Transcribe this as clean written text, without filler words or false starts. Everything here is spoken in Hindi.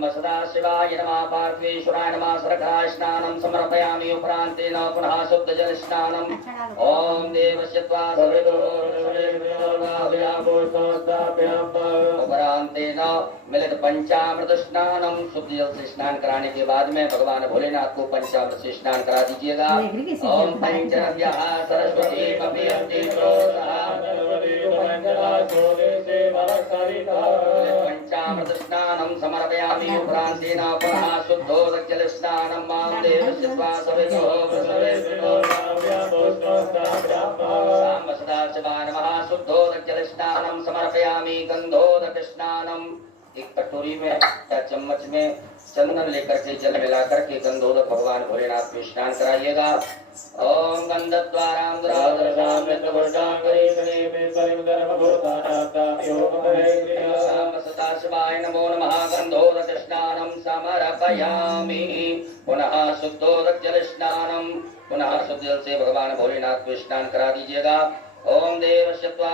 साम्ब सदाशिवाय नमः पार्थेश्वराय नमः सरकराय स्नानं समर्पयामि उपरान्तेन पुनः शुद्ध जल स्नानम् ओम देवस्य त्वा उपरान्तेन मिलित पंचामृत स्नानम शुद्ध जल से स्नान कराने के बाद में भगवान भोलेनाथ को पंचामृत से स्नान करा दीजिएगा। ओम पंचरव्यः सरस्वती पंचामृत स्नानं समर्पयामि उपरान्तेन पुनः शुद्धोदक जल स्नानं मां देवस्य त्वा साम्ब सदाशिवाय नमः शुद्धोदक जल स्नानं समर्पयामि गंधोदक स्नानम। एक कटोरी में या चम्मच में चंदन लेकर के जल मिलाकर के गंधोदक भगवान भोलेनाथ में स्नान कराइएगा। ओम गंधद्वारां साम्ब सदाशिवाय नमो नमः गंधोदक स्नानं समर्पयामि पुनः शुद्धोदक जल स्नानं पुनः शुद्ध जल से भगवान भोलेनाथ को स्नान करा दीजिएगा। ओम देवस्य त्वा